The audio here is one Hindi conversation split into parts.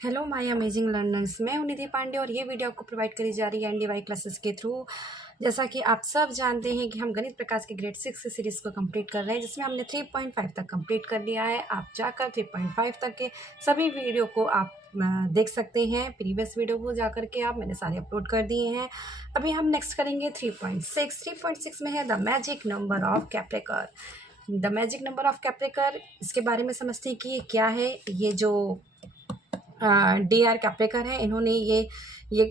हेलो माय अमेजिंग लर्नर्स, मैं हूं निधि पांडे और ये वीडियो आपको प्रोवाइड करी जा रही है एनडीवाई क्लासेस के थ्रू। जैसा कि आप सब जानते हैं कि हम गणित प्रकाश के ग्रेड 6 की सीरीज़ को कंप्लीट कर रहे हैं, जिसमें हमने 3.5 तक कंप्लीट कर लिया है। आप जाकर 3.5 तक के सभी वीडियो को आप देख सकते हैं। प्रीवियस वीडियो को जाकर के मैंने सारे अपलोड कर दिए हैं। अभी हम नेक्स्ट करेंगे 3.6 में है the magic number of Kaprekar. The magic number of Kaprekar, इसके बारे में समझते हैं कि ये क्या है। ये जो डी.आर. कैप्रेकर है, इन्होंने ये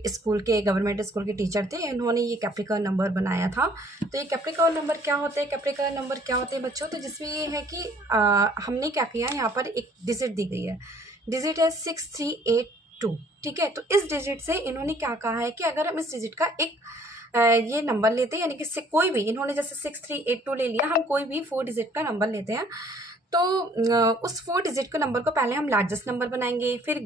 स्कूल के गवर्नमेंट स्कूल के टीचर थे। इन्होंने ये कैप्रेकर नंबर बनाया था। तो ये कैप्रेकर नंबर क्या होते हैं, कैप्रेकर नंबर क्या होते हैं बच्चों? तो जिसमें ये है कि हमने क्या किया, यहाँ पर एक डिजिट दी गई है। डिजिट है 6382। ठीक है, तो इस डिजिट से इन्होंने क्या कहा है कि अगर हम इस डिजिट का एक ये नंबर लेते हैं, यानी कि कोई भी, इन्होंने जैसे 6382 ले लिया, हम कोई भी 4 डिजिट का नंबर लेते हैं तो उस 4 डिजिट के नंबर को पहले हम लार्जेस्ट नंबर बनाएंगे, फिर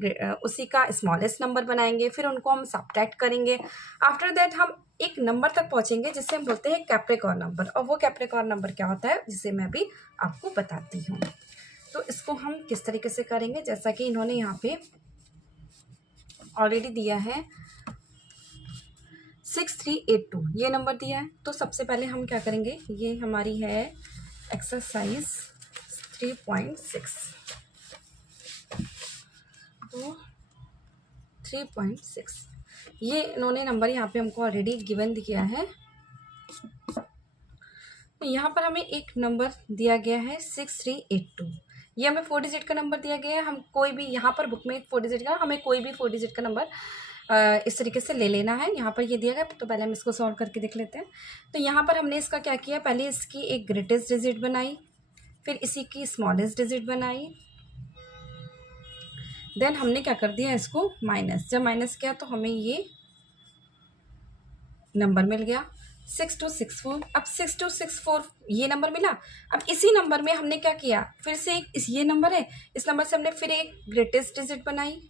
उसी का स्मॉलेस्ट नंबर बनाएंगे, फिर उनको हम सब्ट्रैक्ट करेंगे। आफ्टर दैट हम एक नंबर तक पहुंचेंगे जिसे हम बोलते हैं कैप्रेकर नंबर। और वो कैप्रेकर नंबर क्या होता है, जिसे मैं भी आपको बताती हूँ। तो इसको हम किस तरीके से करेंगे, जैसा कि इन्होंने यहाँ पे ऑलरेडी दिया है 6382 ये नंबर दिया है। तो सबसे पहले हम क्या करेंगे, ये हमारी है एक्सरसाइज 3.6। तो 3.6 ये इन्होंने नंबर यहाँ पे हमको ऑलरेडी गिवन किया है। तो यहाँ पर हमें एक नंबर दिया गया है 6382। ये हमें 4 डिजिट का नंबर दिया गया है। हम कोई भी, यहाँ पर बुक में 4 डिजिट का, हमें कोई भी 4 डिजिट का नंबर इस तरीके से ले लेना है। यहाँ पर ये दिया गया, तो पहले हम इसको सॉल्व करके देख लेते हैं। तो यहाँ पर हमने इसका क्या किया, पहले इसकी एक ग्रेटेस्ट डिजिट बनाई, फिर इसी की स्मॉलेस्ट डिजिट बनाई, देन हमने क्या कर दिया, इसको माइनस। जब माइनस किया तो हमें ये नंबर मिल गया 6264। अब 6264 ये नंबर मिला। अब इसी नंबर में हमने क्या किया, फिर से ये नंबर है, इस नंबर से हमने फिर एक ग्रेटेस्ट डिजिट बनाई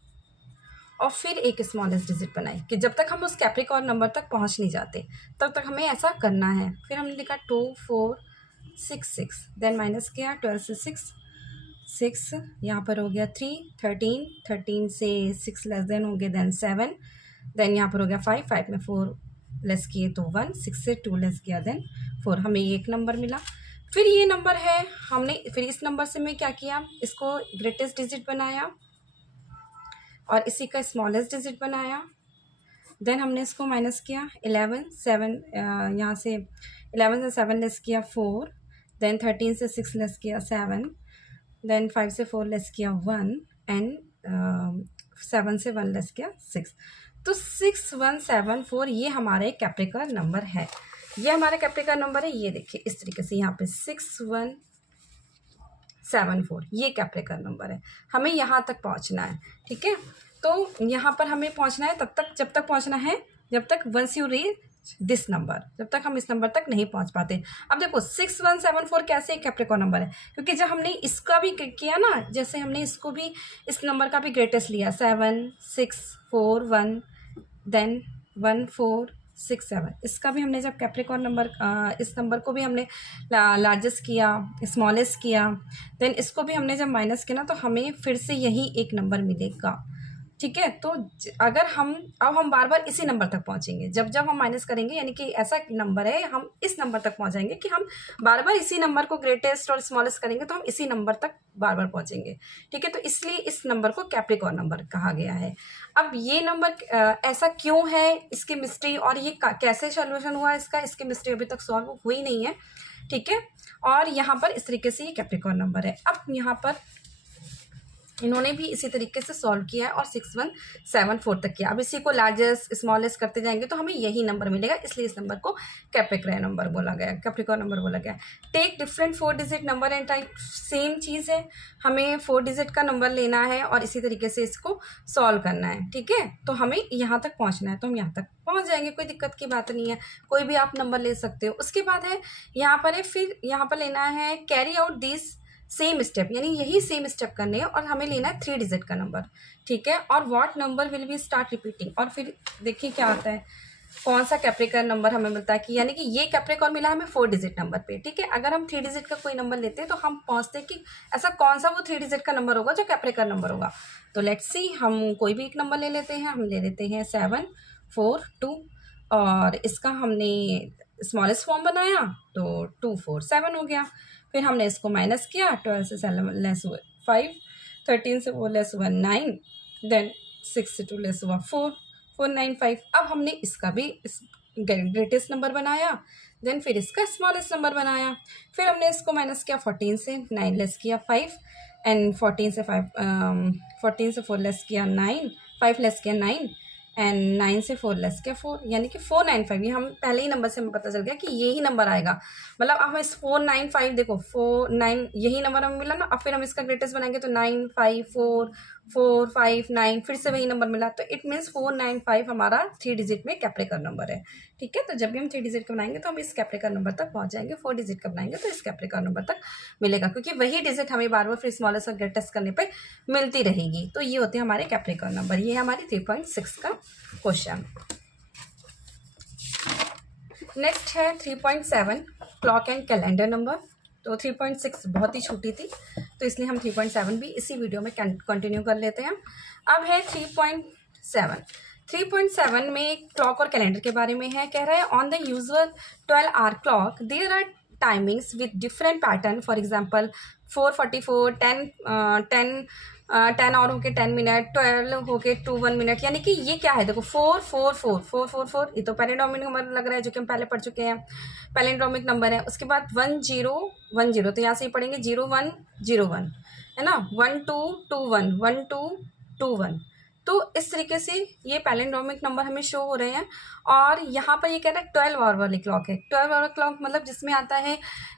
और फिर एक स्मॉलेस्ट डिजिट बनाई कि जब तक हम उस कैप्रिकॉर्न नंबर तक पहुंच नहीं जाते तब तक हमें ऐसा करना है। फिर हमने लिखा 2466, देन माइनस किया, 12 से 6, यहाँ पर हो गया 3, 13 से 6 लेस देन हो गया, देन 7, देन यहाँ पर हो गया 5 में 4 लेस किए तो 1, 6 से 2 लेस किया देन 4, हमें ये एक नंबर मिला। फिर ये नंबर है, हमने फिर इस नंबर से मैं क्या किया, इसको ग्रेटेस्ट डिजिट बनाया और इसी का स्मॉलेस्ट डिजिट बनाया। देन हमने इसको माइनस किया 11, 7 यहाँ से 11 से 7 लेस किया 4, देन 13 से 6 लेस किया 7, देन 5 से 4 लेस किया 1 एंड 7 से 1 लेस किया 6। तो 6174 ये हमारे कैप्रिकर नंबर है। ये हमारा कैप्रिकर नंबर है। ये देखिए इस तरीके से यहाँ पे 6174 ये कैप्रिकर नंबर है। हमें यहाँ तक पहुँचना है। ठीक है, तो यहाँ पर हमें पहुँचना है तब तक, जब तक पहुँचना है, जब तक once you reach this number, जब तक हम इस नंबर तक नहीं पहुंच पाते। अब देखो 6174 कैसे कैप्रिकॉर्न नंबर है, क्योंकि जब हमने इसका भी किया ना, जैसे हमने इसको भी, इस नंबर का भी ग्रेटेस्ट लिया 7 6 4 1, देन 1 4 6 7, इसका भी हमने जब कैप्रिकॉर्न नंबर, इस नंबर को भी हमने लार्जेस्ट किया, स्मॉलेस्ट किया, देन इसको भी हमने जब माइनस किया ना, तो हमें फिर से यही एक नंबर मिलेगा। ठीक है, तो अगर हम बार बार इसी नंबर तक पहुंचेंगे, जब हम माइनस करेंगे, यानी कि ऐसा नंबर है, हम इस नंबर तक पहुंच कि हम बार बार इसी नंबर को ग्रेटेस्ट और स्मॉलेस्ट करेंगे तो हम इसी नंबर तक बार बार पहुंचेंगे। ठीक है, तो इसलिए इस नंबर को कैप्रिकॉर्न नंबर कहा गया है। अब ये नंबर ऐसा क्यों है, इसकी मिस्ट्री, और ये कैसे सोल्यूशन हुआ इसका, इसकी मिस्ट्री अभी तक सॉल्व हुई नहीं है। ठीक है, और यहाँ पर इस तरीके से ये कैप्रिकॉर्न नंबर है। अब यहाँ पर इन्होंने भी इसी तरीके से सॉल्व किया है और 6174 तक किया। अब इसी को लार्जेस्ट स्मॉलेस्ट करते जाएंगे तो हमें यही नंबर मिलेगा, इसलिए इस नंबर को कैप्रिकॉर्न नंबर बोला गया, कैप्रिकॉर्न नंबर बोला गया। Take different 4 digit number and type, same चीज़ है, हमें 4 डिजिट का नंबर लेना है और इसी तरीके से इसको सॉल्व करना है। ठीक है, तो हमें यहाँ तक पहुँचना है, तो हम यहाँ तक पहुँच जाएंगे, कोई दिक्कत की बात नहीं है, कोई भी आप नंबर ले सकते हो। उसके बाद है यहाँ पर है, फिर यहाँ पर लेना है carry out this same step, यानी यही सेम स्टेप करने हैं और हमें लेना है 3 डिजिट का नंबर। ठीक है, और what number will be start repeating, और फिर देखिए क्या आता है, कौन सा कैप्रिकॉर्न नंबर हमें मिलता है कि यानी कि ये कैप्रिकॉर्न मिला हमें 4 डिजिट नंबर पे, ठीक है। अगर हम 3 डिजिट का कोई नंबर लेते हैं तो हम पहुंचते हैं कि ऐसा कौन सा वो 3 डिजिट का नंबर होगा जो कैप्रिकॉर्न नंबर होगा। तो लेट्स सी, हम कोई भी एक नंबर ले लेते हैं। हम ले लेते हैं 742 और इसका हमने स्मॉलेस्ट फॉर्म बनाया तो 247 हो गया। फिर हमने इसको माइनस किया, 12 से 7 लेस हुआ 5, 13 से 4 लेस हुआ 9, देन 6 से 2 लेस हुआ 495। अब हमने इसका भी ग्रेटेस्ट नंबर बनाया, देन फिर इसका स्मॉलेस्ट नंबर बनाया। फिर हमने इसको माइनस किया 14 से, 9 लेस किया 5 एंड 14 से 4 लेस किया 9, 5 लेस किया 9 एंड 9 से 4 लेस किया 4, यानी कि 495। ये हम पहले ही नंबर से हमें पता चल गया कि यही नंबर आएगा। मतलब अब हम इस 495 देखो 49 यही नंबर हमें मिला ना। अब फिर हम इसका ग्रेटेस्ट बनाएंगे तो 9 5 4 4 5 9, फिर से वही नंबर मिला। तो इट मीन्स 495 हमारा 3 डिजिट में कैप्रिकॉर्न नंबर है, ठीक है। तो जब भी हम 3 डिजिट का बनाएंगे तो हम इस कैप्रिकॉर्न नंबर तक पहुंच जाएंगे। 4 डिजिट का बनाएंगे तो इस कैप्रिकॉर्न नंबर तक मिलेगा, क्योंकि वही डिजिट हमें बार बार फिर स्मॉलेस्ट और ग्रेटेस्ट करने पर मिलती रहेगी। तो ये होते हैं हमारे कैप्रिकॉर्न नंबर। ये हमारी 3.6 का क्वेश्चन। नेक्स्ट है 3.7 क्लॉक एंड कैलेंडर नंबर। तो 3.6 बहुत ही छोटी थी तो इसलिए हम 3.7 भी इसी वीडियो में कंटिन्यू कर लेते हैं। अब है 3.7। 3.7 में क्लॉक और कैलेंडर के बारे में है। कह रहा है on the usual 12 hour clock there are timings with different pattern. For example 4:44, 10 hour होके 10 मिनट, 12 होके 21 मिनट। यानी कि ये क्या है, देखो 444 ये तो पैलिंड्रोमिक नंबर लग रहा है जो कि हम पहले पढ़ चुके हैं, पैलिंड्रोमिक नंबर है। उसके बाद 1010 तो यहाँ से ही पढ़ेंगे 0101 है ना, 1221 1221। तो इस तरीके से ये पैलिंड्रोमिक नंबर हमें शो हो रहे हैं। और यहाँ पर ये कह रहा है 12 आवर वाली क्लॉक है। 12 आवर क्लॉक मतलब जिसमें आता है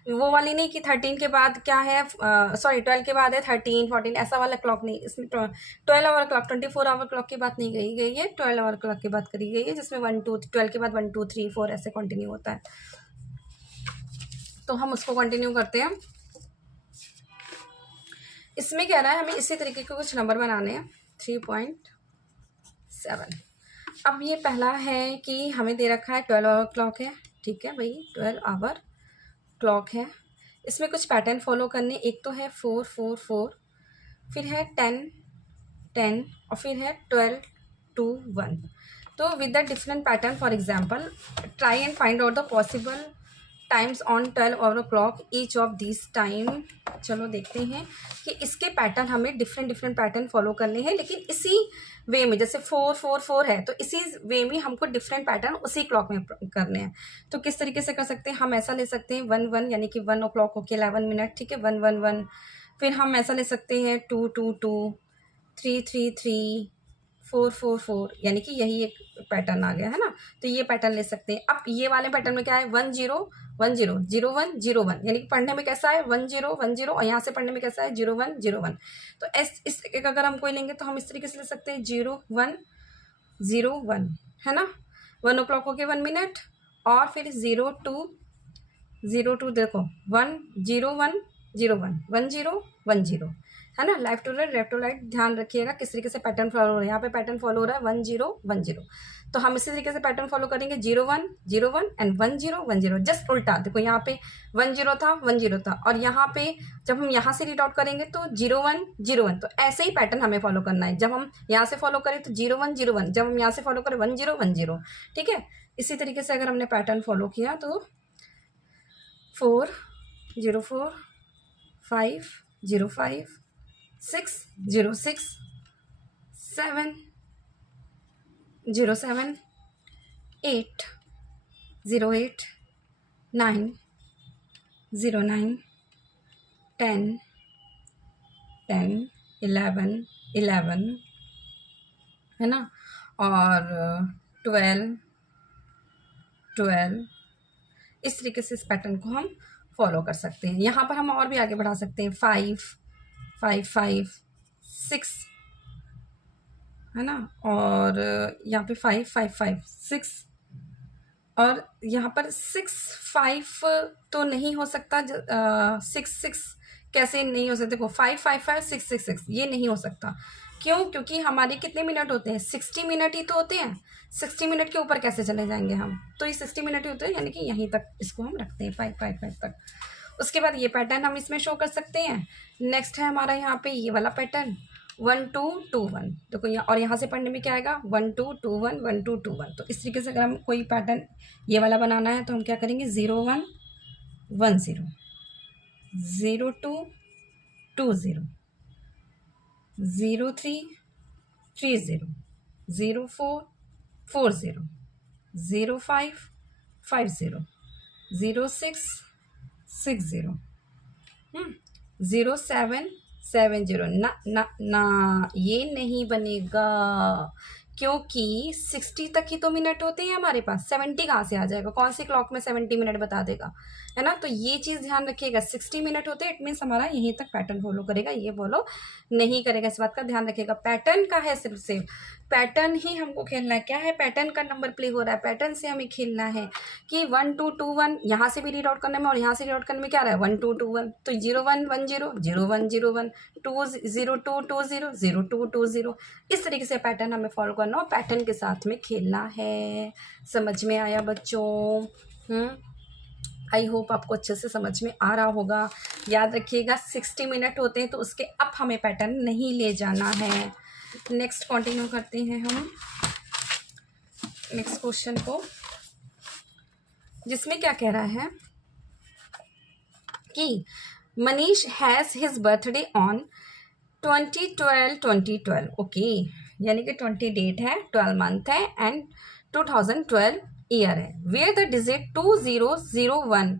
वो वाली नहीं कि 13 के बाद क्या है, सॉरी 12 के बाद है 13 14, ऐसा वाला क्लॉक नहीं। इसमें 12 आवर क्लॉक 24 आवर क्लॉक की बात नहीं कही गई है, 12 आवर क्लॉक की बात करी गई है, जिसमें 12 के बाद 1 2 3 4 ऐसे कंटिन्यू होता है। तो हम उसको कंटिन्यू करते हैं। इसमें कह रहा है हमें इसी तरीके के कुछ नंबर बनाने हैं। 3.7। अब ये पहला है कि हमें दे रखा है 12 आवर क्लॉक है, ठीक है भाई, 12 आवर क्लॉक है। इसमें कुछ पैटर्न फॉलो करने, एक तो है 4 4 4, फिर है 10 10 और फिर है 12 2 1। तो with the different pattern, for example try and find out the possible times on 12 hour clock each of this time. चलो देखते हैं कि इसके पैटर्न हमें डिफरेंट पैटर्न फॉलो करने हैं, लेकिन इसी वे में, जैसे 4 4 4 है तो इसी वे में हमको डिफरेंट पैटर्न उसी क्लॉक में करने हैं। तो किस तरीके से कर सकते हैं, हम ऐसा ले सकते हैं 1 1 यानी कि 1 o'clock होके 11 मिनट, ठीक है, 1 1 1। फिर हम ऐसा ले सकते हैं 2 2 2, 3 3 3, 4 4 4, यानी कि यही एक पैटर्न आ गया है ना। तो ये पैटर्न ले सकते हैं। अब ये वाले पैटर्न में क्या है 1 0 1 0 0 1 0 1, यानी कि पढ़ने में कैसा है 1 0 1 0 और यहाँ से पढ़ने में कैसा है 0 1 0 1। तो इस एक अगर हम कोई लेंगे तो हम इस तरीके से ले सकते हैं 0 1 0 1, है ना। 1 o'clock हो गया 1 मिनट, और फिर 0 2 देखो 1 0 1 0 1 1 0 1 0, है ना। लेफ्ट टू राइट ध्यान रखिएगा किस तरीके से पैटर्न फॉलो हो रहा है। यहाँ पे पैटर्न फॉलो हो रहा है 1 0 1 0, तो हम इसी तरीके से पैटर्न फॉलो करेंगे 0 1 0 1 एंड 1 0 1 0। जस्ट उल्टा देखो, यहाँ पे 1 0 था 1 0 था, और यहाँ पे जब हम यहाँ से रीड आउट करेंगे तो 0 1 0 1। तो ऐसे ही पैटर्न हमें फॉलो करना है। जब हम यहाँ से फॉलो करें तो 0 1 0 1, जब हम यहाँ से फॉलो करें 1 0 1 0, ठीक है। इसी तरीके से अगर हमने पैटर्न फॉलो किया तो 4 0 4 5 0 5 6 0 6 7 0 7 8 0 8 9 0 9 10 10 11 11, है ना, और 12 12। इस तरीके से इस पैटर्न को हम फॉलो कर सकते हैं। यहाँ पर हम और भी आगे बढ़ा सकते हैं 5 5 5 6, है ना, और यहाँ पे 5 5 5 6, और यहाँ पर 6 5 तो नहीं हो सकता। 6 6 कैसे नहीं हो सकता, देखो 5 5 5 6 6 6 ये नहीं हो सकता। क्यों? क्योंकि हमारे कितने मिनट होते हैं? 60 मिनट ही तो होते हैं। 60 मिनट के ऊपर कैसे चले जाएंगे हम? तो ये 60 मिनट ही होते हैं, यानी कि यहीं तक इसको हम रखते हैं 5 तक। उसके बाद ये पैटर्न हम इसमें शो कर सकते हैं। नेक्स्ट है हमारा यहाँ पे ये वाला पैटर्न 1 2 2 1। देखो यहाँ, और यहाँ से पढ़ने में क्या आएगा 1 2 2 1 1 2 2 1। तो इस तरीके से अगर हम कोई पैटर्न ये वाला बनाना है तो हम क्या करेंगे 0 1 1 0 0 2 2 0 0 3 3 0 0 4 4 0 0 5 5 0 0 6 6 0 0 7 7 0। ना ना ना, ये नहीं बनेगा, क्योंकि 60 तक ही तो मिनट होते हैं हमारे पास। 70 कहाँ से आ जाएगा? कौन सी क्लॉक में 70 मिनट बता देगा, है ना? तो ये चीज़ ध्यान रखिएगा, 60 मिनट होते हैं, इट मीन्स हमारा यहीं तक पैटर्न फॉलो करेगा, ये फॉलो नहीं करेगा। इस बात का ध्यान रखिएगा। पैटर्न का है सिर्फ पैटर्न ही हमको खेलना है। क्या है? पैटर्न का नंबर प्ले हो रहा है, पैटर्न से हमें खेलना है कि 1 2 2 1 यहाँ से भी रीड आउट करने में और यहाँ से रीड आउट करने में क्या रहा है 1 2 2 1। तो 0 1 1 0 0 1 0 1 2 0 2 2 0 0 2 2 0। इस तरीके से पैटर्न हमें फॉलो करना और पैटर्न के साथ में खेलना है। समझ में आया बच्चों? आई होप आपको अच्छे से समझ में आ रहा होगा। याद रखिएगा 60 मिनट होते हैं तो उसके अब हमें पैटर्न नहीं ले जाना है। नेक्स्ट कंटिन्यू करते हैं हम नेक्स्ट क्वेश्चन को, जिसमें क्या कह रहा है कि Manish has his birthday on 2012। Okay, यानी कि 20 डेट है, 12 मंथ है एंड 2012 ईयर है। Where the digit 2001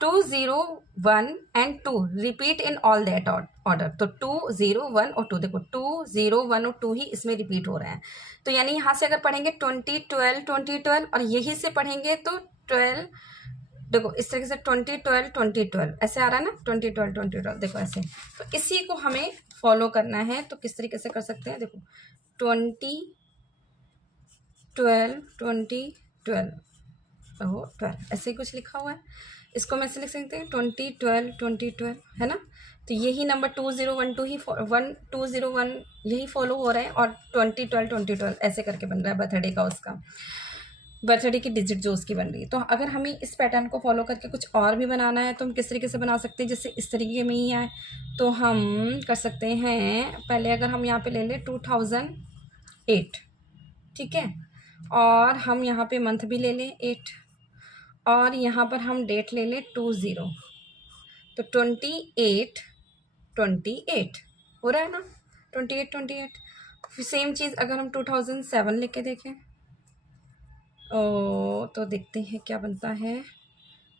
201 and 2 repeat in all that order. तो 2 0 1 और 2, देखो 2 0 1 और 2 ही इसमें रिपीट हो रहे हैं। तो यानी यहाँ से अगर पढ़ेंगे 2012 और यही से पढ़ेंगे तो 12, देखो इस तरीके से 2012 ऐसे आ रहा है ना, 2012 देखो ऐसे। तो इसी को हमें फॉलो करना है। तो किस तरीके से कर सकते हैं? देखो 2012 ऐसे ही कुछ लिखा हुआ है, इसको मैं ऐसे लिख सकते हैं 2012 है ना। तो यही नंबर 2012 ही 1201 यही फॉलो हो रहा है और 2012 ऐसे करके बन रहा है बर्थडे का, उसका बर्थडे की डिजिट जो उसकी बन रही है। तो अगर हमें इस पैटर्न को फॉलो करके कुछ और भी बनाना है तो हम किस तरीके से बना सकते हैं? जैसे इस तरीके में ही आए तो हम कर सकते हैं। पहले अगर हम यहाँ पे ले लें 2008, ठीक है, और हम यहाँ पे मंथ भी ले लें 8 और यहाँ पर हम डेट ले लें 20, तो 28 हो रहा है ना, 28। सेम चीज़ अगर हम 2007 लेके देखें तो देखते हैं क्या बनता है।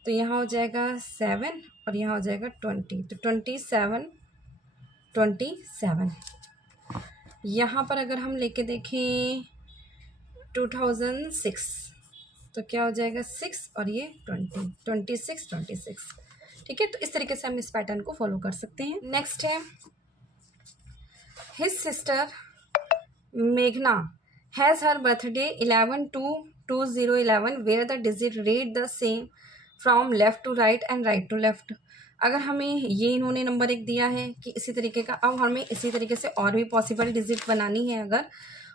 तो यहाँ हो जाएगा 7 और यहाँ हो जाएगा 20, तो 27। यहाँ पर अगर हम लेके देखें 2006 तो क्या हो जाएगा 6 और ये 26। ठीक है, तो इस तरीके से हम इस पैटर्न को फॉलो कर सकते हैं। नेक्स्ट है हिज सिस्टर मेघना has her birthday 11/2/2011 where the digit read the same from left to right and right to left. अगर हमें ये इन्होंने नंबर एक दिया है कि इसी तरीके का, अब हमें इसी तरीके से और भी पॉसिबल डिजिट बनानी है अगर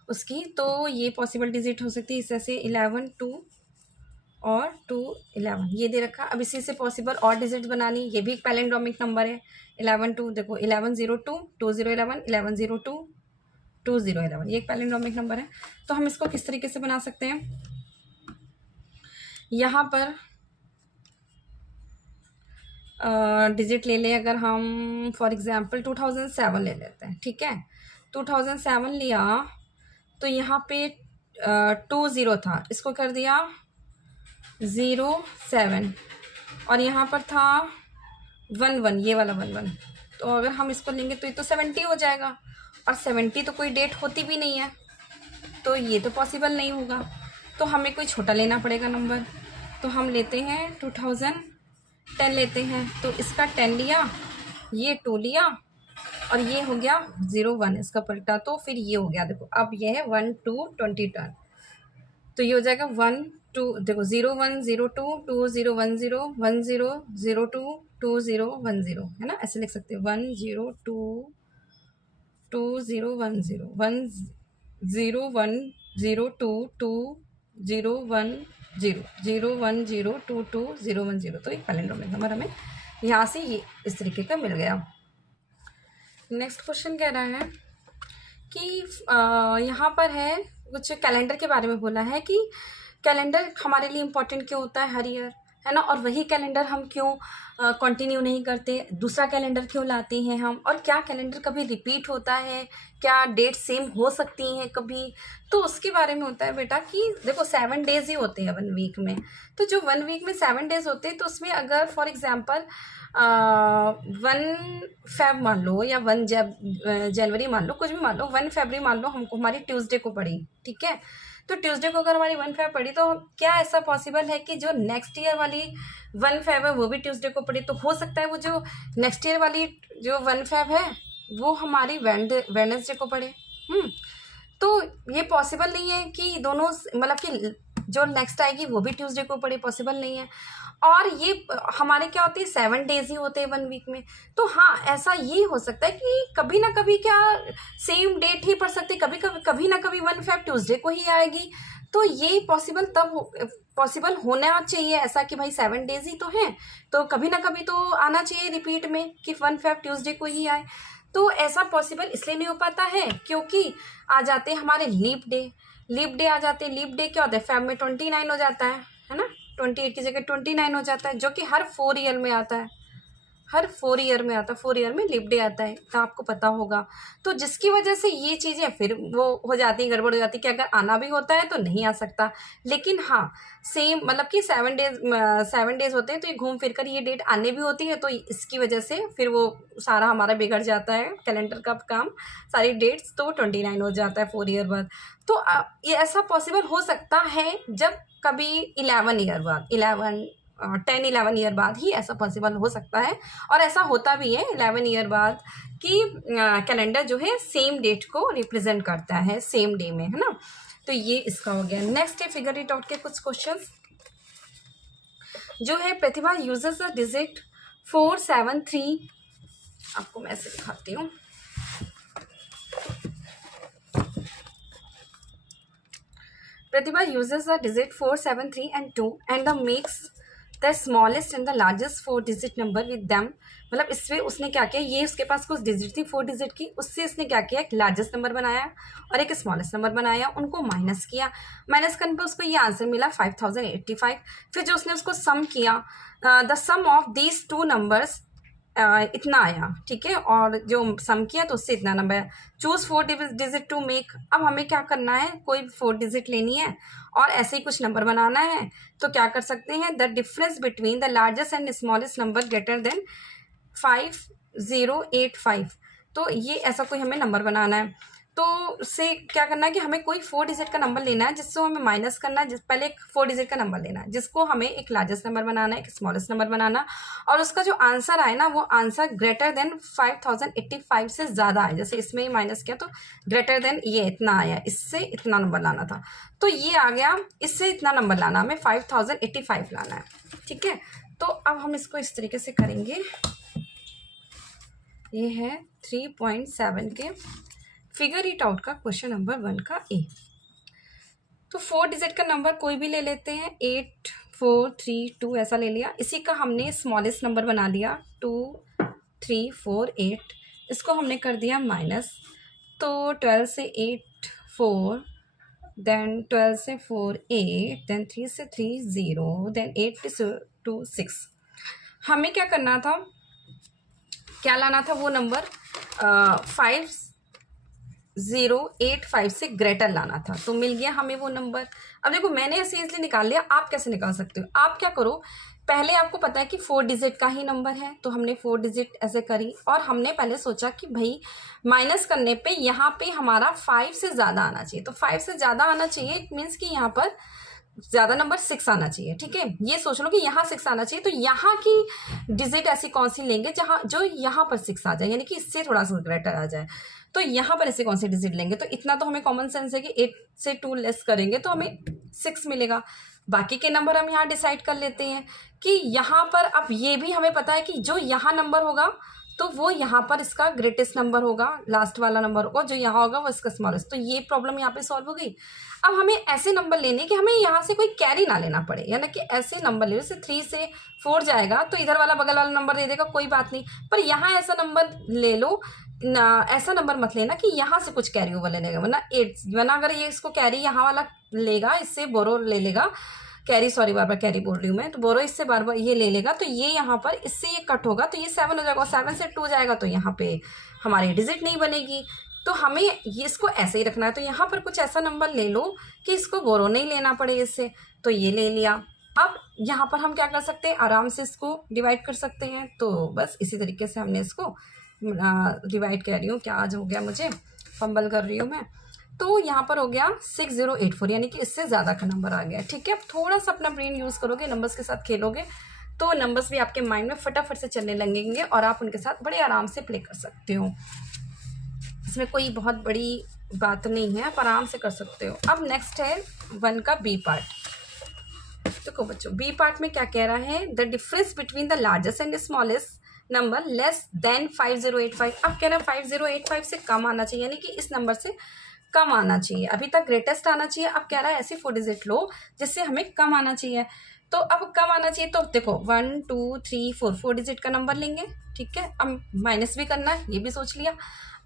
उसकी, तो ये पॉसिबल डिजिट हो सकती है इस तरह से 11 2 और 2 11 ये दे रखा। अब इसी से पॉसिबल और डिजिट बनानी, ये भी एक पैलिंड्रोमिक नंबर है 11 2, देखो 1102 2011 1102 2011 ये एक पैलिंड्रोमिक नंबर है। तो हम इसको किस तरीके से बना सकते हैं? यहाँ पर डिजिट ले लें अगर हम, फॉर एग्जांपल 2007 ले लेते हैं, ठीक है। 2007 लिया तो यहाँ पे 2 0 था, इसको कर दिया 0 7 और यहाँ पर था 1 1, ये वाला 1 1। तो अगर हम इसको लेंगे तो ये तो 70 हो जाएगा और 70 तो कोई डेट होती भी नहीं है, तो ये तो पॉसिबल नहीं होगा। तो हमें कोई छोटा लेना पड़ेगा नंबर। तो हम लेते हैं 2010 लेते हैं, तो इसका 10 लिया, ये 2 लिया और ये हो गया 0 1 इसका पलटा, तो फिर ये हो गया। देखो अब ये है 1 2 20 टर्न, तो ये हो जाएगा 1 2, देखो 0 1 0 2 2 0 1 0 1 0 0 2 2 0 1 0, है ना, ऐसे लिख सकते हैं 1 0 2 2010 101022010 तो ये पैलिंड्रोमिक नंबर हमें यहाँ से ये इस तरीके का मिल गया। नेक्स्ट क्वेश्चन कह रहा है कि यहाँ पर है कुछ कैलेंडर के बारे में बोला है कि कैलेंडर हमारे लिए इम्पोर्टेंट क्यों होता है हर ईयर, है ना, और वही कैलेंडर हम क्यों कंटिन्यू नहीं करते, दूसरा कैलेंडर क्यों लाते हैं हम, और क्या कैलेंडर कभी रिपीट होता है, क्या डेट सेम हो सकती हैं कभी, तो उसके बारे में होता है बेटा कि देखो 7 डेज ही होते हैं 1 वीक में। तो जो 1 वीक में 7 डेज होते हैं तो उसमें अगर फॉर एग्जांपल 1 फेब मान लो या 1 जनवरी मान लो, कुछ भी मान लो, 1 फरवरी मान लो हमको हमारी ट्यूसडे को पड़ी, ठीक है, तो ट्यूसडे को अगर हमारी 1 फेब पड़ी तो क्या ऐसा पॉसिबल है कि जो नेक्स्ट ईयर वाली 1 फेब है वो भी ट्यूसडे को पड़ी, तो हो सकता है वो जो नेक्स्ट ईयर वाली जो 1 फेब है वो हमारी वेडनेसडे को पड़े। तो ये पॉसिबल नहीं है कि दोनों मतलब कि जो नेक्स्ट आएगी वो भी ट्यूसडे को पड़े, पॉसिबल नहीं है। और ये हमारे क्या होते हैं 7 डेज ही होते हैं 1 वीक में, तो हाँ ऐसा ये हो सकता है कि कभी ना कभी क्या सेम डेट ही पड़ सकती है, कभी ना कभी 1 फेब ट्यूसडे को ही आएगी, तो ये पॉसिबल होना चाहिए ऐसा कि भाई 7 डेज ही तो हैं, तो कभी ना कभी तो आना चाहिए रिपीट में कि 1 फेब ट्यूसडे को ही आए। तो ऐसा पॉसिबल इसलिए नहीं हो पाता है क्योंकि आ जाते हैं हमारे लीप डे आ जाते हैं। लीप डे क्या होता है, फेब में 29 हो जाता है ना, 28 की जगह 29 हो जाता है, जो कि हर 4 ईयर में आता है, हर 4 ईयर में आता है, 4 ईयर में लीप डे आता है, तो आपको पता होगा। तो जिसकी वजह से ये चीज़ें फिर वो हो जाती है, गड़बड़ हो जाती है कि अगर आना भी होता है तो नहीं आ सकता। लेकिन हाँ सेम मतलब कि 7 डेज होते हैं, तो ये घूम फिर कर ये डेट आने भी होती है, तो इसकी वजह से फिर वो सारा हमारा बिगड़ जाता है कैलेंडर का काम, सारी डेट्स, तो 29 हो जाता है 4 ईयर बाद। तो ये ऐसा पॉसिबल हो सकता है जब कभी 11 ईयर बाद ही ऐसा पॉसिबल हो सकता है, और ऐसा होता भी है 11 ईयर बाद कि कैलेंडर जो है सेम डेट को रिप्रेजेंट करता है सेम डे में, है ना। तो ये इसका हो गया। नेक्स्ट है फिगर इट आउट के कुछ क्वेश्चंस जो है प्रतिभा यूजेस द डिजिट 473, आपको मैं ऐसे दिखाती हूँ। प्रतिभा uses the digit 4, 7, 3 and 2 and the makes the smallest and the largest 4 digit number with them। मतलब इसमें उसने क्या किया, ये उसके पास कुछ डिजिट थी 4 डिजिट की, उससे इसने क्या किया, एक लार्जेस्ट नंबर बनाया और एक स्मॉलेस्ट नंबर बनाया, उनको माइनस किया, माइनस करने पर उसको ये आंसर मिला 5085। फिर जो उसने उसको सम किया, the sum of these 2 numbers इतना आया, ठीक है, और जो सम किया तो उससे इतना number. Choose 4 digit to make, अब हमें क्या करना है, कोई 4 डिजिट लेनी है और ऐसे ही कुछ नंबर बनाना है, तो क्या कर सकते हैं, the difference between the largest and smallest number greater then 5085। तो ये ऐसा कोई हमें नंबर बनाना है, तो उससे क्या करना है कि हमें कोई 4 डिजिट का नंबर लेना है जिससे हमें माइनस करना है, पहले एक 4 डिजिट का नंबर लेना है जिसको हमें एक लार्जेस्ट नंबर बनाना है, एक स्मॉलेस्ट नंबर बनाना, और उसका जो आंसर आए ना वो आंसर ग्रेटर देन 5085 से ज़्यादा आए। जैसे इसमें ही माइनस किया तो ग्रेटर देन ये इतना आया, इससे इतना नंबर लाना था, तो ये आ गया, इससे इतना नंबर लाना, हमें 5085 लाना है, ठीक है। तो अब हम इसको इस तरीके से करेंगे। ये है 3.7 के फिगर इट आउट का क्वेश्चन नंबर 1 का ए। तो 4 डिजिट का नंबर कोई भी ले लेते हैं, 8432 ऐसा ले लिया, इसी का हमने स्मॉलेस्ट नंबर बना लिया 2348, इसको हमने कर दिया माइनस, तो 12 से 8 4, देन 12 से 4 8, देन 3 से 3 0, देन 8 से 2 6। हमें क्या करना था, क्या लाना था वो नंबर 5085 से ग्रेटर लाना था, तो मिल गया हमें वो नंबर। अब देखो मैंने ऐसे इसलिए निकाल लिया, आप कैसे निकाल सकते हो, आप क्या करो, पहले आपको पता है कि 4 डिजिट का ही नंबर है, तो हमने 4 डिजिट ऐसे करी, और हमने पहले सोचा कि भाई माइनस करने पे यहाँ पे हमारा 5 से ज़्यादा आना चाहिए, तो 5 से ज़्यादा आना चाहिए, इट मीन्स कि यहाँ पर ज़्यादा नंबर 6 आना चाहिए, ठीक है। ये सोच लो कि यहाँ 6 आना चाहिए, तो यहाँ की डिजिट ऐसी कौन सी लेंगे जहाँ जो यहाँ पर 6 आ जाए, यानी कि इससे थोड़ा सा ग्रेटर आ जाए, तो यहाँ पर ऐसे कौन सी डिजिट लेंगे, तो इतना तो हमें कॉमन सेंस है कि 8 से 2 लेस करेंगे तो हमें 6 मिलेगा। बाकी के नंबर हम यहाँ डिसाइड कर लेते हैं कि यहाँ पर, अब ये भी हमें पता है कि जो यहाँ नंबर होगा तो वो यहाँ पर इसका ग्रेटेस्ट नंबर होगा, लास्ट वाला नंबर होगा, जो यहाँ होगा वो इसका स्मॉलेस्ट। तो ये प्रॉब्लम यहाँ पे सॉल्व हो गई। अब हमें ऐसे नंबर लेने कि हमें यहाँ से कोई कैरी ना लेना पड़े, यानी कि ऐसे नंबर ले, जैसे 3 से 4 जाएगा तो इधर वाला बगल वाला नंबर दे देगा, कोई बात नहीं। पर यहाँ ऐसा नंबर ले लो ना, ऐसा नंबर मत लेना कि यहाँ से कुछ कैरी ओवर ले लेगा, वरना अगर ये इसको कैरी यहाँ वाला लेगा, इससे बोरो ले लेगा, कैरी, सॉरी बार बार कैरी बोल रही हूँ मैं, तो बोरो इससे बार बार ये ले लेगा, तो ये यहाँ पर इससे ये कट होगा, तो ये 7 हो जाएगा, और 7 से 2 जाएगा तो यहाँ पे हमारी डिजिट नहीं बनेगी। तो हमें ये इसको ऐसे ही रखना है। तो यहाँ पर कुछ ऐसा नंबर ले लो कि इसको बोरो नहीं लेना पड़े इससे, तो ये ले लिया। अब यहाँ पर हम क्या कर सकते हैं, आराम से इसको डिवाइड कर सकते हैं। तो बस इसी तरीके से हमने इसको डिवाइड कर रही हूँ, क्या आज हो गया, मुझे फंबल कर रही हूँ मैं। तो यहाँ पर हो गया 6084, यानी कि इससे ज़्यादा का नंबर आ गया। ठीक है, थोड़ा सा अपना ब्रेन यूज़ करोगे, नंबर्स के साथ खेलोगे, तो नंबर्स भी आपके माइंड में फटाफट से चलने लगेंगे और आप उनके साथ बड़े आराम से प्ले कर सकते हो। इसमें कोई बहुत बड़ी बात नहीं है, आप आराम से कर सकते हो। अब नेक्स्ट है 1 का बी पार्ट। देखो बच्चों, बी पार्ट में क्या कह रहा है, the difference between the largest and smallest number less then 5085। अब कह रहा है 5085 से कम आना चाहिए, यानी कि इस नंबर से कम आना चाहिए। अभी तक ग्रेटेस्ट आना चाहिए, अब कह रहा है ऐसी 4 डिजिट लो जिससे हमें कम आना चाहिए। तो अब कम आना चाहिए, तो देखो 1 2 3 4 डिजिट का नंबर लेंगे। ठीक है, अब माइनस भी करना है, ये भी सोच लिया।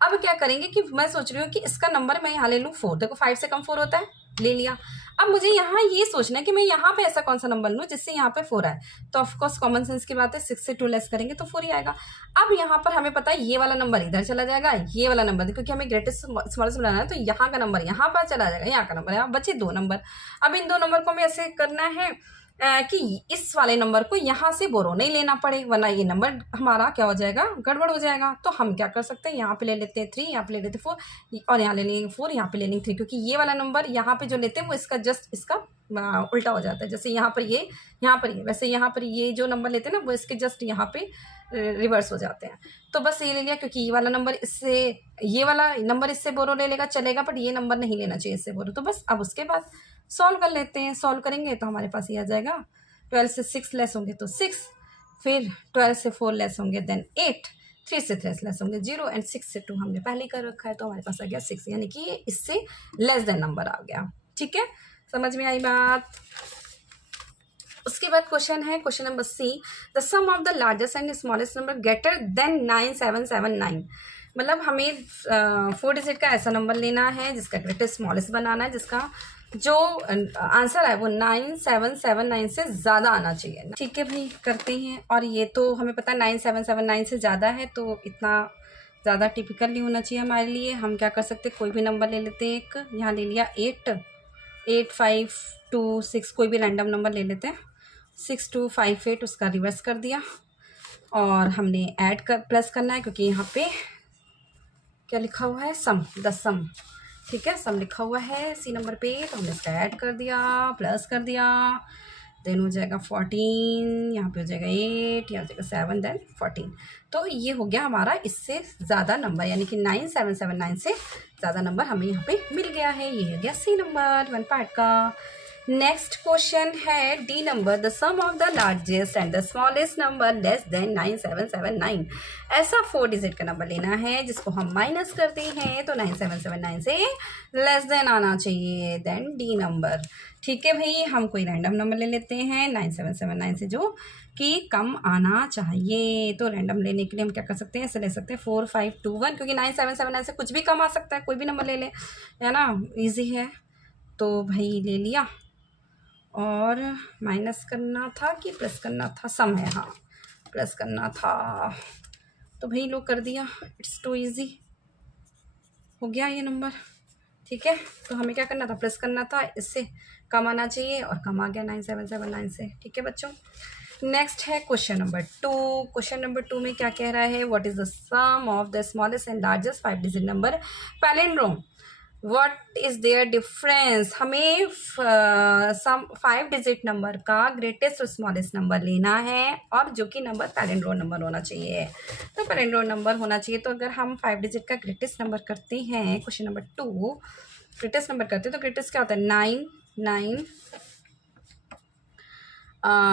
अब क्या करेंगे कि मैं सोच रही हूँ कि इसका नंबर मैं यहाँ ले लूँ 4, देखो 5 से कम 4 होता है, ले लिया। अब मुझे यहाँ ये सोचना है कि मैं यहाँ पे ऐसा कौन सा नंबर लूँ जिससे यहाँ पे 4 आए। तो ऑफकोर्स कॉमन सेंस की बात है, 6 से 2 लेस करेंगे तो 4 ही आएगा। अब यहाँ पर हमें पता है ये वाला नंबर इधर चला जाएगा, ये वाला नंबर, क्योंकि हमें ग्रेटेस्ट स्मॉलेस्ट बनाना है, तो यहाँ का नंबर यहाँ पर चला जाएगा, यहाँ का नंबर यहाँ बचे 2 नंबर। अब इन 2 नंबर को हमें ऐसे करना है कि इस वाले नंबर को यहाँ से बोरो नहीं लेना पड़े, वरना ये नंबर हमारा क्या हो जाएगा, गड़बड़ हो जाएगा। तो हम क्या कर सकते हैं, यहाँ पे ले लेते हैं 3, यहाँ पे ले लेते हैं 4, और यहाँ ले लेंगे 4, यहाँ पे ले लेंगे 3, क्योंकि ये वाला नंबर यहाँ पे जो लेते हैं वो इसका जस्ट इसका उल्टा हो जाता है। जैसे यहाँ पर ये, यहाँ पर ये, वैसे यहाँ पर ये जो नंबर लेते हैं ना वो इसके जस्ट यहाँ पे रिवर्स हो जाते हैं। तो बस ये ले लिया, क्योंकि ये वाला नंबर इससे, ये वाला नंबर इससे बोरो ले लेगा चलेगा, बट ये नंबर नहीं लेना चाहिए इससे बोरो। तो बस अब उसके बाद सॉल्व कर लेते हैं। सॉल्व करेंगे तो हमारे पास ये आ जाएगा, 12 से 6 लेस होंगे तो 6, फिर 12 से 4 लेस होंगे देन 8, 3 से 3 लेस होंगे 0, एंड 6 से 2 हमने पहले कर रखा है, तो हमारे पास आ गया 6, यानी कि ये इससे लेस देन नंबर आ गया। ठीक है, समझ में आई बात। उसके बाद क्वेश्चन है question number C, the sum of the largest and smallest number greater than 9779। मतलब हमें 4 डिजिट का ऐसा नंबर लेना है जिसका ग्रेटेस्ट स्मॉलेस्ट बनाना है, जिसका जो आंसर है वो 9779 से ज़्यादा आना चाहिए। ठीक है भाई, करते हैं। और ये तो हमें पता है 9779 से ज़्यादा है, तो इतना ज़्यादा टिपिकल नहीं होना चाहिए हमारे लिए। हम क्या कर सकते हैं, कोई भी नंबर ले लेते हैं। एक यहाँ ले लिया 8, 8 5 2 6, कोई भी रैंडम नंबर ले लेते हैं। 6 2 5 8, उसका रिवर्स कर दिया, और हमने ऐड कर प्लस करना है, क्योंकि यहाँ पे क्या लिखा हुआ है, सम, द सम। ठीक है, सम लिखा हुआ है सी नंबर पे, तो हमने इसका ऐड कर दिया, प्लस कर दिया, देन हो जाएगा 14, यहाँ पे हो जाएगा 8, यहाँ हो जाएगा 7, देन 14। तो ये हो गया हमारा इससे ज़्यादा नंबर, यानी कि 9779 से ज़्यादा नंबर हमें यहाँ पे मिल गया है। ये हो गया सी नंबर 1 पार्ट का। नेक्स्ट क्वेश्चन है D number, the sum of the largest and the smallest number less than 9779। ऐसा 4 डिजिट का नंबर लेना है जिसको हम माइनस करते हैं, तो 9779 से लेस देन आना चाहिए, देन डी नंबर। ठीक है भाई, हम कोई रैंडम नंबर ले लेते हैं 9779 से जो कि कम आना चाहिए। तो रैंडम लेने के लिए हम क्या कर सकते हैं, ऐसे ले सकते हैं 4 5 2 1, क्योंकि 9779 से कुछ भी कम आ सकता है, कोई भी नंबर ले ले, है ना, ईजी है। तो भाई ले लिया, और माइनस करना था कि प्लस करना था, सम है, हाँ प्लस करना था, तो भाई लो कर दिया, इट्स टू इजी, हो गया ये नंबर। ठीक है, तो हमें क्या करना था, प्लस करना था, इससे कम आना चाहिए, और कम आ गया 9779 से। ठीक है बच्चों, नेक्स्ट है क्वेश्चन नंबर 2। क्वेश्चन नंबर 2 में क्या कह रहा है, what is the sum of the smallest and largest 5 digit number palindrome, what is their difference. हमें सम 5 डिजिट नंबर का ग्रेटेस्ट और स्मॉलेस्ट नंबर लेना है, और जो कि नंबर पैलिंड्रोम नंबर होना चाहिए। तो पैलिंड्रोम नंबर होना चाहिए, तो अगर हम 5 डिजिट का ग्रेटेस्ट नंबर करते हैं, क्वेश्चन नंबर 2 ग्रेटेस्ट नंबर करते हैं, तो ग्रेटेस्ट क्या होता है, 9 9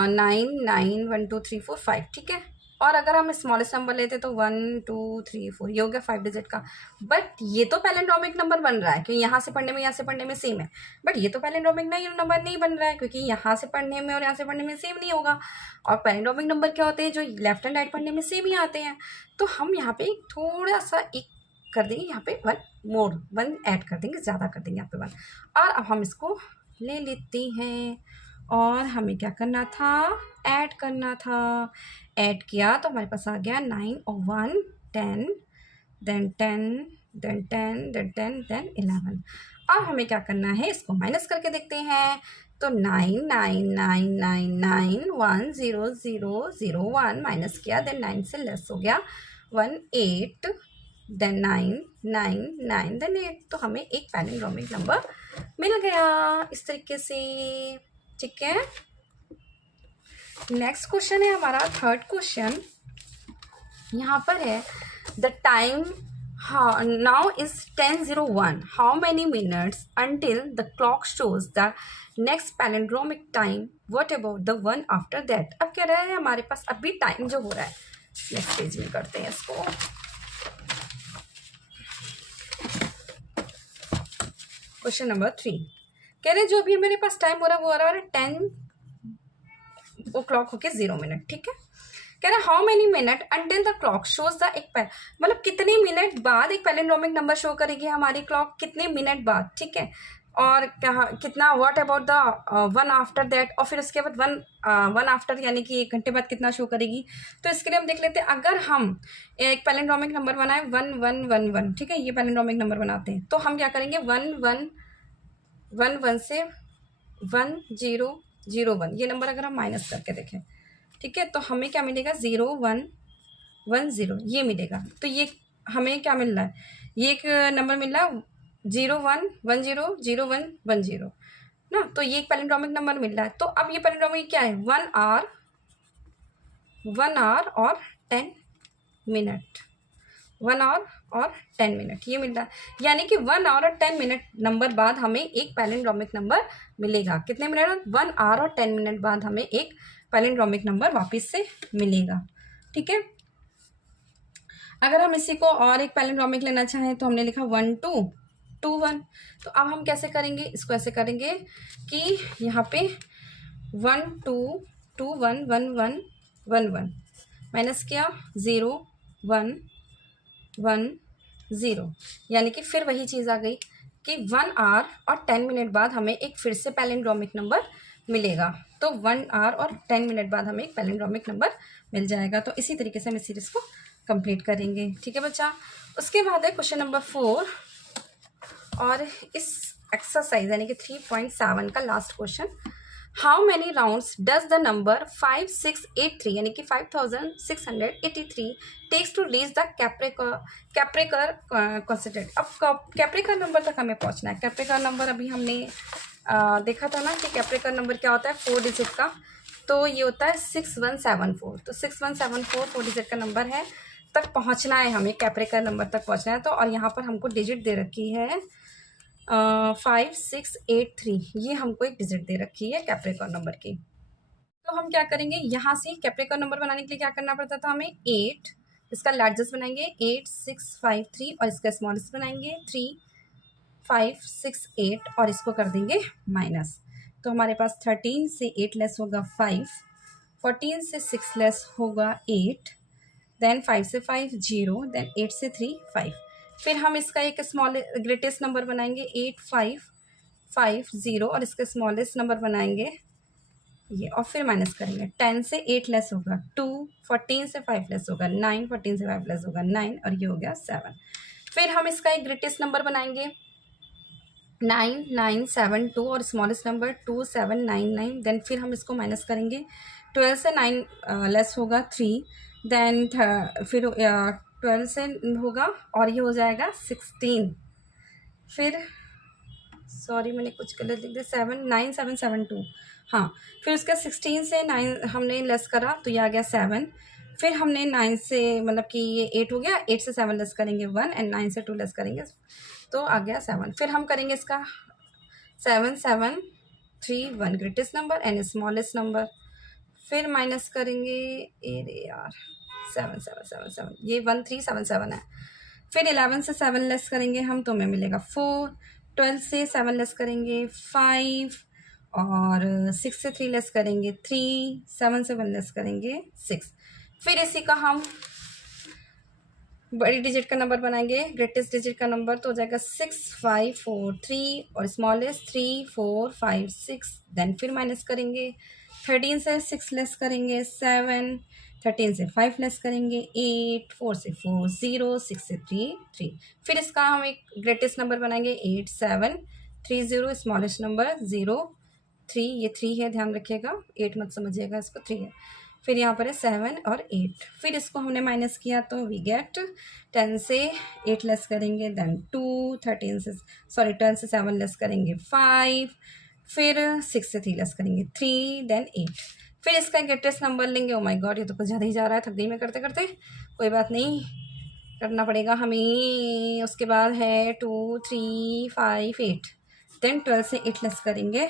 9 9 1 2 3 4 5। ठीक है, और अगर हम स्मॉलेस्ट नंबर लेते तो 1 2 3 4 ये हो गया 5 डिजिट का। बट ये तो पैलिंड्रोमिक नंबर बन रहा है, क्योंकि यहाँ से पढ़ने में यहाँ से पढ़ने में सेम है। बट ये तो पैलिंड्रोमिक नंबर नहीं बन रहा है, क्योंकि यहाँ से पढ़ने में और यहाँ से पढ़ने में सेम नहीं होगा। और पैलिंड्रोमिक नंबर क्या होते हैं, जो लेफ्ट एंड राइट पढ़ने में सेम ही आते हैं। तो हम यहाँ पे थोड़ा सा एक कर देंगे, यहाँ पे 1 ऐड कर देंगे, ज़्यादा कर देंगे यहाँ पे 1। और अब हम इसको ले लेते हैं, और हमें क्या करना था, ऐड करना था। ऐड किया तो हमारे पास आ गया 9 और 1 10, देन 10, देन 10, देन 10, देन 11। अब हमें क्या करना है, इसको माइनस करके देखते हैं। तो 9 9 9 9 9 1 0 0 0 1 माइनस किया, देन 9 से लेस हो गया 1 8, देन 9 9 9 देन 8। तो हमें एक पैलिंड्रोमिक नंबर मिल गया इस तरीके से। ठीक है, नेक्स्ट क्वेश्चन है हमारा थर्ड क्वेश्चन। यहाँ पर है the time now is 10:01, how many minutes until the clock shows the next palindromic time, what about the one after that. अब क्या रहा है, हमारे पास अभी टाइम जो हो रहा है, नेक्स्ट पेज में करते हैं इसको। क्वेश्चन नंबर 3 कह रहे जो अभी मेरे पास टाइम हो रहा है वो आ रहा है 10 o'clock होके 0 मिनट। ठीक है, कह रहा है how many minute until the clock shows the एक मतलब कितने मिनट बाद एक पैलिंड्रोमिक नंबर शो करेगी हमारी क्लॉक, कितने मिनट बाद। ठीक है, और क्या कितना, what about the one after that, और फिर उसके बाद वन आफ्टर यानी कि 1 घंटे बाद कितना शो करेगी। तो इसके लिए हम देख लेते हैं, अगर हम एक पैलिंड्रोमिक नंबर बनाए 1 1 1 1, ठीक है, ये पैलिंड्रोमिक नंबर बनाते हैं, तो हम क्या करेंगे 1 1 1 1 से 1 0 0 1 ये नंबर अगर हम माइनस करके देखें, ठीक है, तो हमें क्या मिलेगा 0 1 1 0 ये मिलेगा। तो ये हमें क्या मिल रहा है, ये एक नंबर मिल रहा है 0 1 1 0 0 1 1 0 ना, तो ये एक पैलिंड्रोमिक नंबर मिल रहा है। तो अब ये पैलिंड्रोमिक क्या है, 1 आवर और 10 मिनट, 1 आवर और 10 मिनट ये मिल रहा है। यानी कि 1 आवर और 10 मिनट नंबर बाद हमें एक पैलिंड्रोमिक नंबर मिलेगा। कितने मिनट, 1 आवर और 10 मिनट बाद हमें एक पैलिंड्रोमिक नंबर वापस से मिलेगा। ठीक है, अगर हम इसी को और एक पैलिंड्रोमिक लेना चाहें तो हमने लिखा 1 2 2 1। तो अब हम कैसे करेंगे, इसको ऐसे करेंगे कि यहाँ पे 1 2 2 1 1 1 1 1 माइनस किया 0 1 1 0, यानी कि फिर वही चीज़ आ गई कि 1 आवर और 10 मिनट बाद हमें एक फिर से पैलिंड्रोमिक नंबर मिलेगा। तो 1 आवर और 10 मिनट बाद हमें एक पैलिंड्रोमिक नंबर मिल जाएगा। तो इसी तरीके से हम इस सीरीज़ को कंप्लीट करेंगे। ठीक है बच्चा, उसके बाद है क्वेश्चन नंबर 4, और इस एक्सरसाइज यानी कि 3.7 का last question, how many rounds does the number 5683 यानी कि 5683 takes to reach the Kaprekar constant. अब कैप्रेकर नंबर तक हमें पहुंचना है। कैप्रेकर नंबर अभी हमने देखा था ना कि कैप्रेकर नंबर क्या होता है, 4 डिजिट का, तो ये होता है 6174। तो 6174 4 डिजिट का नंबर है, तक पहुंचना है हमें, कैप्रेकर नंबर तक पहुंचना है। तो और यहाँ पर हमको डिजिट दे रखी है 5683, ये हमको एक डिजिट दे रखी है कैप्रिकॉर्न नंबर की। तो हम क्या करेंगे, यहाँ से कैप्रिकॉर्न नंबर बनाने के लिए क्या करना पड़ता था हमें, 8 इसका लार्जेस्ट बनाएंगे 8653, और इसका स्मॉलेस्ट बनाएंगे 3568, और इसको कर देंगे माइनस। तो हमारे पास 13 से 8 लेस होगा 5, 14 से 6 लेस होगा 8, देन 5 से 5 0, देन 8 से 3 5। फिर हम इसका एक स्मॉल ग्रेटेस्ट नंबर बनाएंगे 8550, और इसका स्मॉलेस्ट नंबर बनाएंगे ये, और फिर माइनस करेंगे। 10 से 8 लेस होगा 2, 14 से 5 लेस होगा 9, 14 से 5 लेस होगा 9, और ये हो गया 7। फिर हम इसका एक ग्रेटेस्ट नंबर बनाएंगे 9972, और स्मॉलेस्ट नंबर 2799। देन फिर हम इसको माइनस करेंगे, 12 से 9 लेस होगा 3, देन फिर 12 से होगा और ये हो जाएगा 16। फिर सॉरी मैंने कुछ गलत लिख दिया, 9772, हाँ, फिर उसका 16 से 9 हमने लेस करा तो ये आ गया 7। फिर हमने 9 से मतलब कि ये 8 हो गया, 8 से 7 लेस करेंगे 1, एंड 9 से 2 लेस करेंगे तो आ गया 7। फिर हम करेंगे इसका 7731 greatest number and smallest number, फिर माइनस करेंगे, अरे यार 7 7 7 7, ये 1377 है। फिर 11 से 7 लेस करेंगे हम तो हमें मिलेगा 4, 12 से 7 लेस करेंगे 5, और 6 से 3 लेस करेंगे 3, 7 से 1 लेस करेंगे 6। फिर इसी का हम बड़ी डिजिट का नंबर बनाएंगे, ग्रेटेस्ट डिजिट का नंबर तो हो जाएगा 6 5 4 3, और स्मॉलेस्ट 3 4 5 6। देन फिर माइनस करेंगे, 13 से 6 लेस करेंगे 7, 13 से 5 लेस करेंगे 8, 4 से 4 0, 6 से 3 3। फिर इसका हम एक ग्रेटेस्ट नंबर बनाएंगे 8 7 3 0, स्मॉलेस्ट नंबर 0 3, ये 3 है ध्यान रखिएगा, 8 मत समझिएगा, इसको 3 है। फिर यहाँ पर है 7 और 8। फिर इसको हमने माइनस किया तो वी गेट 10 से 8 लेस करेंगे देन 2, 13 से 12 से 7 लेस करेंगे 5, फिर 6 से 3 लेस करेंगे 3, देन 8। फिर इसका ग्रेटेस्ट नंबर लेंगे। ओ माय गॉड, ये तो कुछ ज़्यादा ही जा रहा है, थक गई मैं करते करते, कोई बात नहीं, करना पड़ेगा हमें। उसके बाद है 2 3 5 8, देन 12 से 8 लेस करेंगे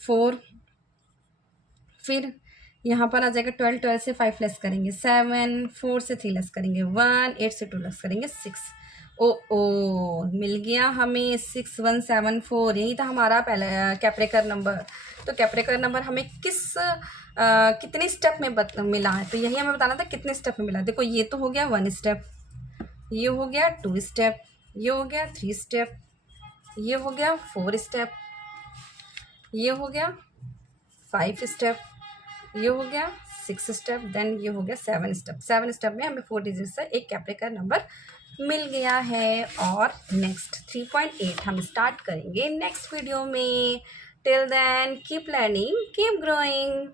4, फिर यहाँ पर आ जाएगा 12, 12 से 5 लेस करेंगे 7, 4 से 3 लेस करेंगे 1, 8 से 2 लेस करेंगे 6। ओ मिल गया हमें 6174, यही था हमारा पहला कैप्रेकर नंबर। तो कैप्रेकर नंबर हमें कितने स्टेप में मिला है, तो यही हमें बताना था कितने स्टेप में मिला। देखो ये तो हो गया 1 स्टेप, ये हो गया 2 स्टेप, ये हो गया 3 स्टेप, ये हो गया 4 स्टेप, ये हो गया 5 स्टेप, ये हो गया 6 स्टेप, देन ये हो गया 7 स्टेप। 7 स्टेप में हमें 4 डिजिट से एक कैप्रेकर नंबर मिल गया है। और नेक्स्ट 3.8 हम स्टार्ट करेंगे नेक्स्ट वीडियो में। Till then keep learning, keep growing.